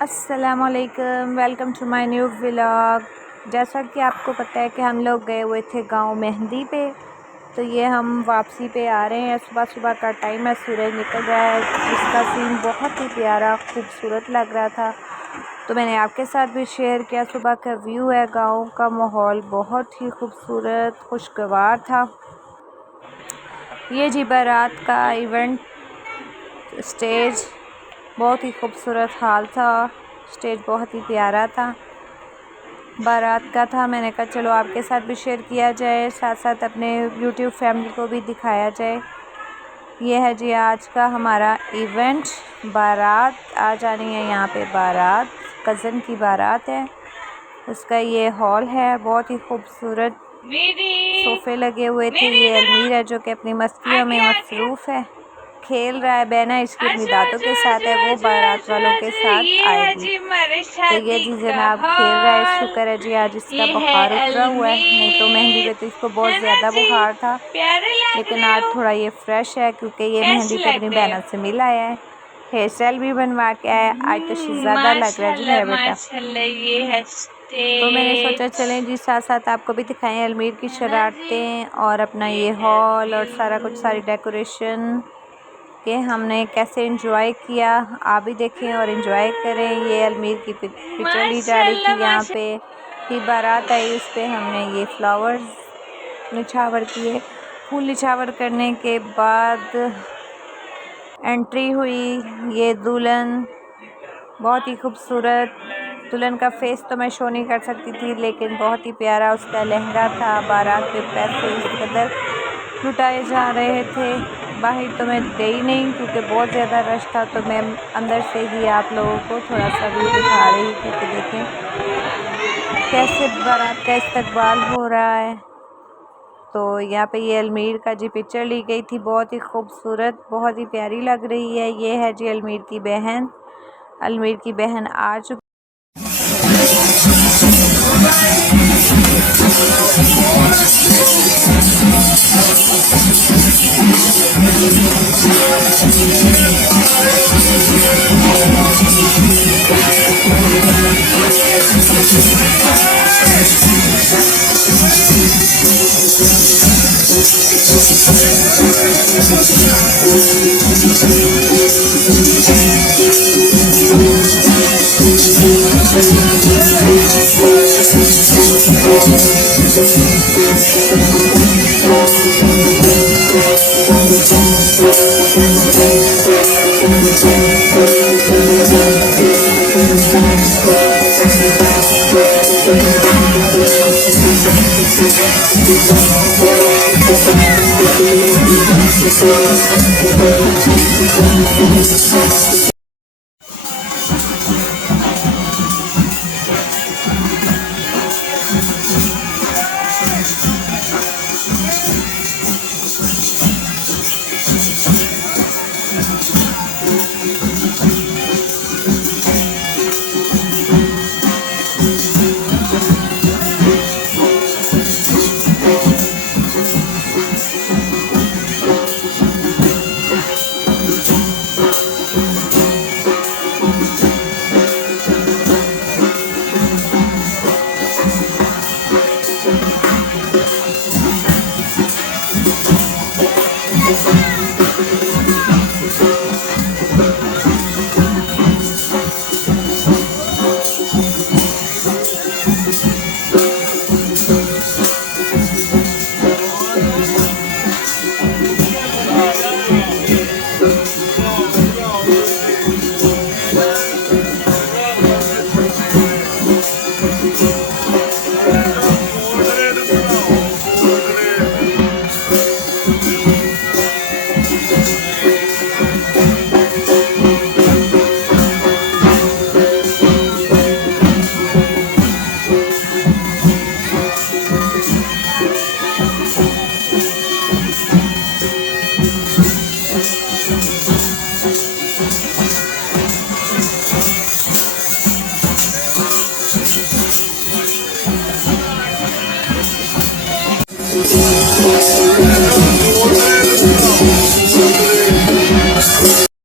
अस्सलामुअलैकुम, welcome to my new vlog. जैसा कि आपको पता है कि हम लोग गए हुए थे गांव मेहंदी पे, तो ये हम वापसी पे आ रहे हैं। सुबह सुबह का टाइम है, सूरज निकल रहा है, इसका सीन बहुत ही प्यारा खूबसूरत लग रहा था, तो मैंने आपके साथ भी शेयर किया। सुबह का व्यू है, गाँव का माहौल बहुत ही खूबसूरत खुशगवार था। ये जी बारात का इवेंट स्टेज बहुत ही खूबसूरत हाल था, स्टेज बहुत ही प्यारा था, बारात का था। मैंने कहा चलो आपके साथ भी शेयर किया जाए, साथ साथ अपने यूट्यूब फैमिली को भी दिखाया जाए। ये है जी आज का हमारा इवेंट, बारात आ जानी है यहाँ पे। बारात कज़न की बारात है, उसका ये हॉल है, बहुत ही खूबसूरत सोफ़े लगे हुए थे। ये अलमीर है जो कि अपनी मस्तियों में मसरूफ़ है, खेल रहा है। बहना इसकी अपनी दादों के साथ है, वो बारात वालों के साथ आएगी। तो ये जी जनाब खेल रहा है, शुक्र है जी आज इसका बुखार उतरा हुआ है, नहीं तो मेहंदी पे तो इसको बहुत ज़्यादा बुखार था, लेकिन आज थोड़ा ये फ्रेश है क्योंकि ये मेहंदी पे अपनी बहना से मिल आया है। हेयर स्टाइल भी बनवा के आया, आज तो ज़्यादा लग रहा है जी मेरा बेटा। तो मैंने सोचा चलें जी साथ साथ आपको भी दिखाएं अलमीर की शरारतें और अपना ये हॉल और सारा कुछ, सारी डेकोरेशन के हमने कैसे एंजॉय किया। आप भी देखें और एंजॉय करें। ये अलमीर की पिक्चर ली जा रही थी, यहाँ पे ही बारात आई, उस पर हमने ये फ्लावर्स निछावर किए। फूल निछावर करने के बाद एंट्री हुई। ये दुल्हन बहुत ही खूबसूरत, दुल्हन का फेस तो मैं शो नहीं कर सकती थी, लेकिन बहुत ही प्यारा उसका लहंगा था। बारात पे पैसे इस कदर लुटाए जा रहे थे, बाहर तो मैं गई नहीं क्योंकि बहुत ज़्यादा रश था, तो मैं अंदर से ही आप लोगों को थोड़ा सा व्यू दिखा रही थी कि देखें कैसे बारात का इस्तकबाल हो रहा है। तो यहाँ पे ये अलमीर का जी पिक्चर ली गई थी, बहुत ही खूबसूरत, बहुत ही प्यारी लग रही है। ये है जी अलमीर की बहन, अलमीर की बहन आ चुकी।